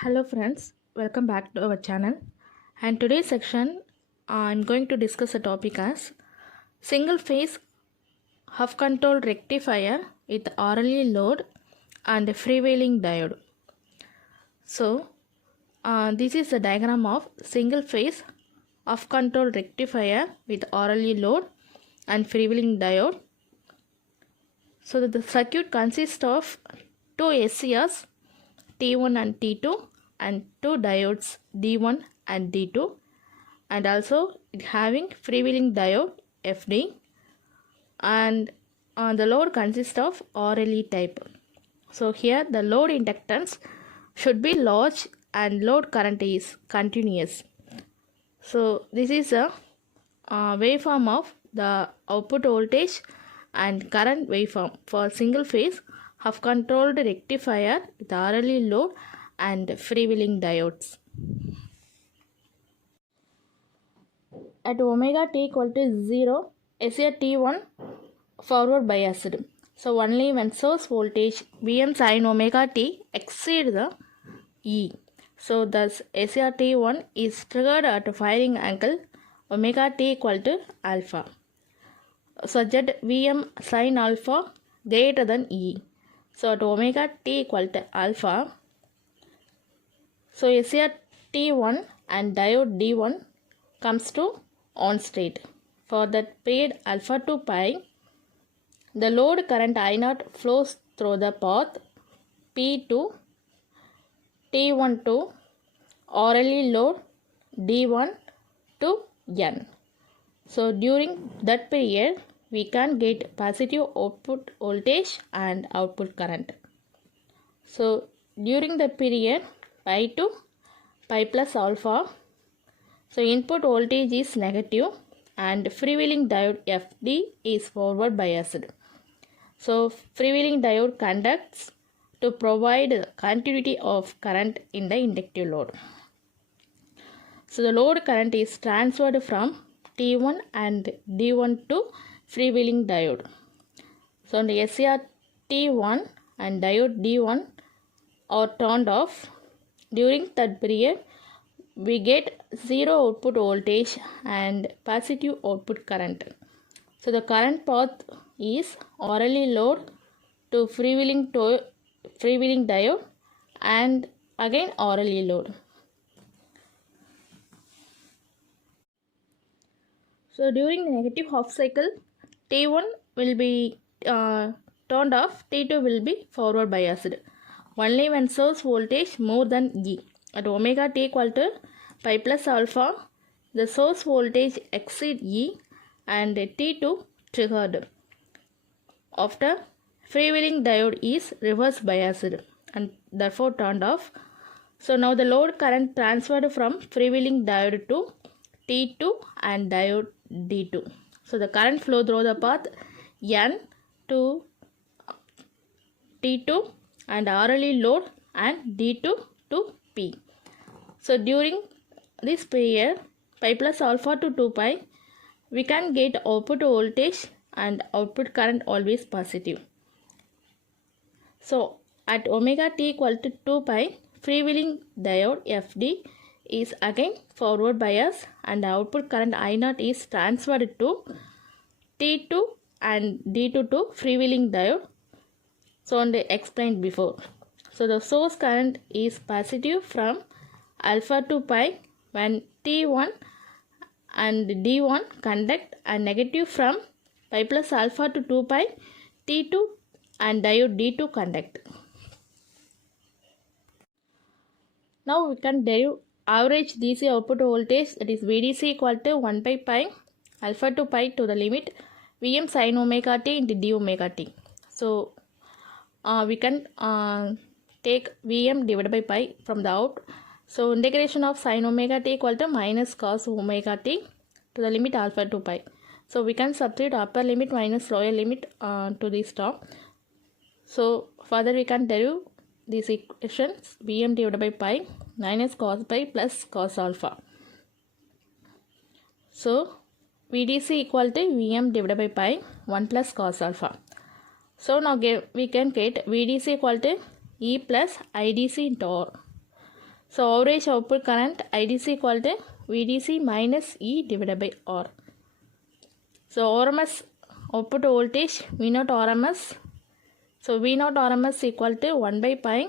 Hello friends, welcome back to our channel. And today's section I'm going to discuss a topic as single phase half control rectifier with RLE load and freewheeling diode. So this is a diagram of single phase half control rectifier with RLE load and freewheeling diode. So the circuit consists of two SCRs T1 and T2 and two diodes D1 and D2, and also it having freewheeling diode FD, and the load consists of RLE type. So here the load inductance should be large and load current is continuous. So this is a waveform of the output voltage and current waveform for single phase half controlled rectifier with RLE load and freewheeling diodes. At omega t equal to 0, SR T1 forward biased. So only when source voltage Vm sin omega t exceed the E. So thus SR T1 is triggered at firing angle omega t equal to alpha, such that Vm sin alpha greater than E. So at omega t equal to alpha, so SR T1 and diode D1 comes to on state. For that period alpha to pi, the load current I0 flows through the path P to T1 to RLE load D1 to N. So during that period, we can get positive output voltage and output current. So during the period pi to pi plus alpha, so input voltage is negative and freewheeling diode FD is forward biased. So freewheeling diode conducts to provide continuity of current in the inductive load. So the load current is transferred from T1 and D1 to freewheeling diode. So the SCR T1 and diode D1 are turned off. During that period, we get zero output voltage and positive output current. So the current path is RLE load to freewheeling diode and again RLE load. So during the negative half cycle, T1 will be turned off, T2 will be forward biased. Only when source voltage more than E. At omega t equal to pi plus alpha, the source voltage exceed E and T2 triggered. After, freewheeling diode is reverse biased and therefore turned off. So now the load current transferred from freewheeling diode to T2 and diode D2. So the current flow through the path N to T2 and RLE load and D2 to P. So during this period pi plus alpha to 2 pi, we can get output voltage and output current always positive. So at omega t equal to 2 pi, freewheeling diode FD is again forward bias and output current I0 is transferred to T2 and D2 to freewheeling diode. So I explained before. So the source current is positive from alpha to pi when T1 and D1 conduct, and negative from pi plus alpha to 2 pi T2 and diode D2 conduct. Now we can derive average DC output voltage, that is VDC equal to 1 by pi alpha to pi to the limit Vm sin omega t into d omega t. So we can take Vm divided by pi from the out. So integration of sin omega t equal to minus cos omega t to the limit alpha to pi. So we can substitute upper limit minus lower limit to this term. So further we can derive these equations Vm divided by pi minus cos pi plus cos alpha. So VDC equal to Vm divided by pi 1 plus cos alpha. So now we can get VDC equal to E plus IDC into R. So average output current IDC equal to VDC minus E divided by R. So RMS output voltage V0 RMS. So V0 RMS equal to 1 by pi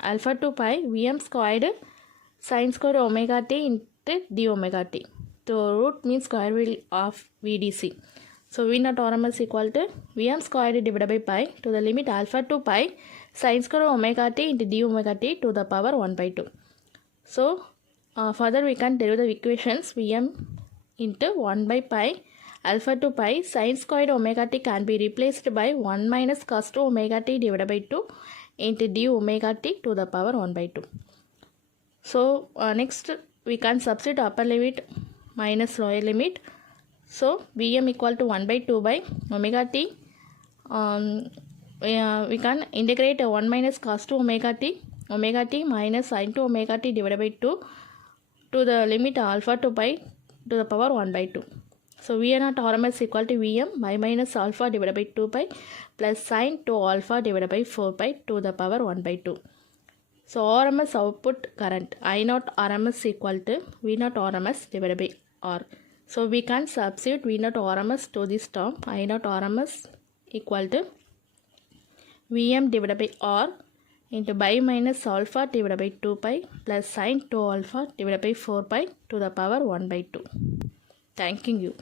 alpha to pi Vm squared sin square omega t into d omega t. So root means square root of VDC. So V0 RMS equal to Vm squared divided by pi to the limit alpha to pi sin square omega t into d omega t to the power 1 by 2. So further we can derive the equations. Vm into 1 by pi alpha to pi sin squared omega t can be replaced by 1 minus cos 2 omega t divided by 2 into d omega t to the power 1 by 2. So next we can substitute upper limit minus lower limit. So Vm equal to 1 by 2 by omega t. We can integrate 1 minus cos 2 omega t minus sin 2 omega t divided by 2 to the limit alpha to pi to the power 1 by 2. So V0 RMS equal to Vm pi minus alpha divided by 2 pi plus sin 2 alpha divided by 4 pi to the power 1 by 2. So RMS output current I0 RMS equal to V0 RMS divided by R. So we can substitute V0 RMS to this term. I0 RMS equal to Vm divided by R into pi minus alpha divided by 2 pi plus sin 2 alpha divided by 4 pi to the power 1 by 2. Thanking you.